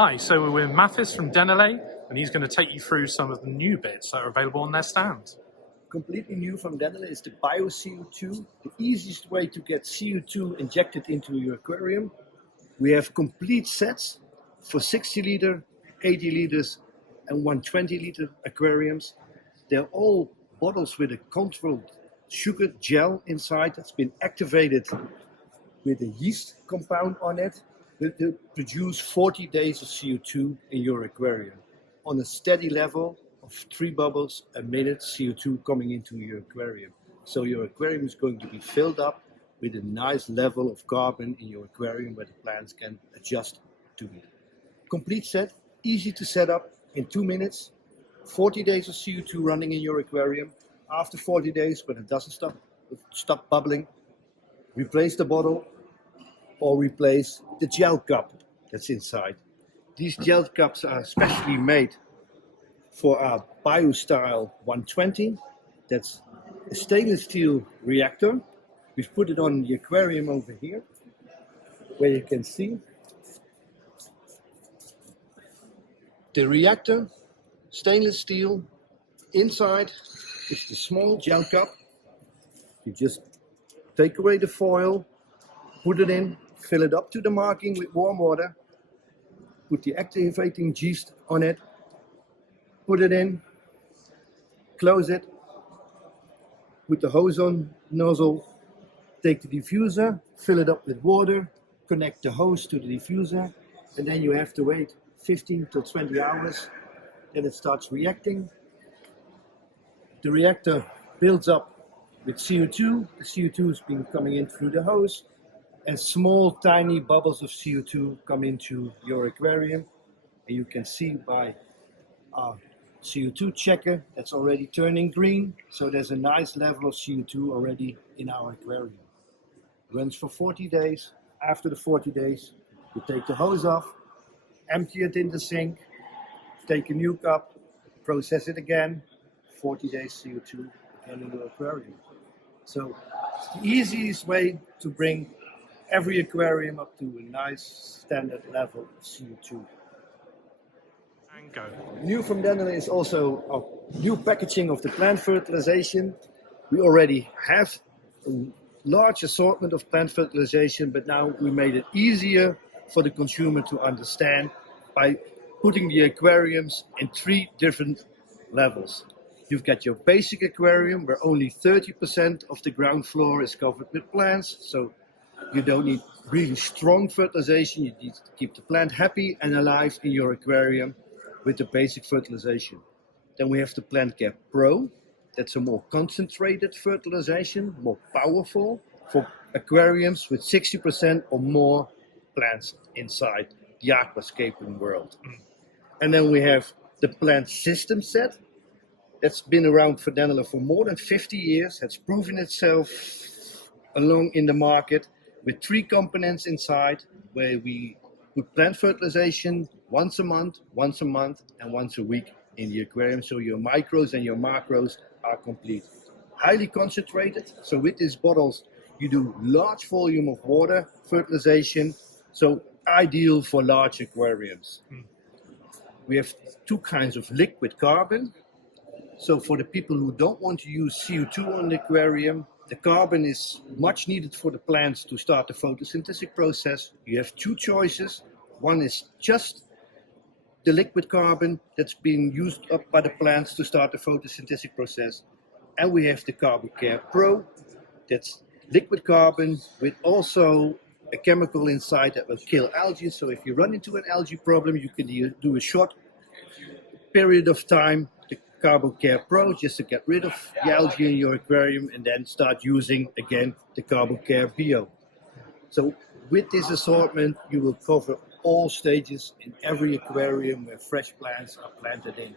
Hi, so we're with Mathijs from Dennerle, and he's going to take you through some of the new bits that are available on their stand. Completely new from Dennerle is the Bio CO2, the easiest way to get CO2 injected into your aquarium. We have complete sets for 60 liter, 80 liters and 120 liter aquariums. They're all bottles with a controlled sugar gel inside that's been activated with a yeast compound on it. It will produce 40 days of CO2 in your aquarium on a steady level of 3 bubbles a minute CO2 coming into your aquarium. So your aquarium is going to be filled up with a nice level of carbon in your aquarium where the plants can adjust to it. Complete set, easy to set up in 2 minutes. 40 days of CO2 running in your aquarium. After 40 days, when it doesn't stop bubbling, replace the bottle or replace the gel cup that's inside. These gel cups are specially made for our BioStyle 120. That's a stainless steel reactor. We've put it on the aquarium over here, where you can see the reactor, stainless steel. Inside is the small gel cup. You just take away the foil, put it in, fill it up to the marking with warm water, put the activating yeast on it, put it in, close it, put the hose on nozzle, take the diffuser, fill it up with water, connect the hose to the diffuser, and then you have to wait 15 to 20 hours. Then it starts reacting. The reactor builds up with CO2. The CO2 has been coming in through the hose, and small tiny bubbles of CO2 come into your aquarium. And you can see by our CO2 checker that's already turning green. So there's a nice level of CO2 already in our aquarium. It runs for 40 days. After the 40 days, you take the hose off, empty it in the sink, take a new cup, process it again, 40 days CO2 again in your aquarium. So it's the easiest way to bring every aquarium up to a nice standard level of CO2. And go. New from Dennerle is also a new packaging of the plant fertilization. We already have a large assortment of plant fertilization, but now we made it easier for the consumer to understand by putting the aquariums in 3 different levels. You've got your basic aquarium where only 30% of the ground floor is covered with plants, so you don't need really strong fertilization. You need to keep the plant happy and alive in your aquarium with the basic fertilization. Then we have the Plant Care Pro. That's a more concentrated fertilization, more powerful for aquariums with 60% or more plants inside the aquascaping world. And then we have the Plant System set. That's been around for Dennerle for more than 50 years. Has proven itself along in the market with 3 components inside, where we put plant fertilization once a month, and once a week in the aquarium. So your micros and your macros are complete. Highly concentrated. So with these bottles, you do large volume of water fertilization. So ideal for large aquariums. We have 2 kinds of liquid carbon. So for the people who don't want to use CO2 on the aquarium, the carbon is much needed for the plants to start the photosynthetic process. You have 2 choices. One is just the liquid carbon that's being used up by the plants to start the photosynthetic process. And we have the Carbo Care Pro. That's liquid carbon with also a chemical inside that will kill algae. So if you run into an algae problem, you can do a short period of time Carbo Care Pro just to get rid of the algae in your aquarium, and then start using again the Carbo Care Bio. So with this assortment, you will cover all stages in every aquarium where fresh plants are planted in.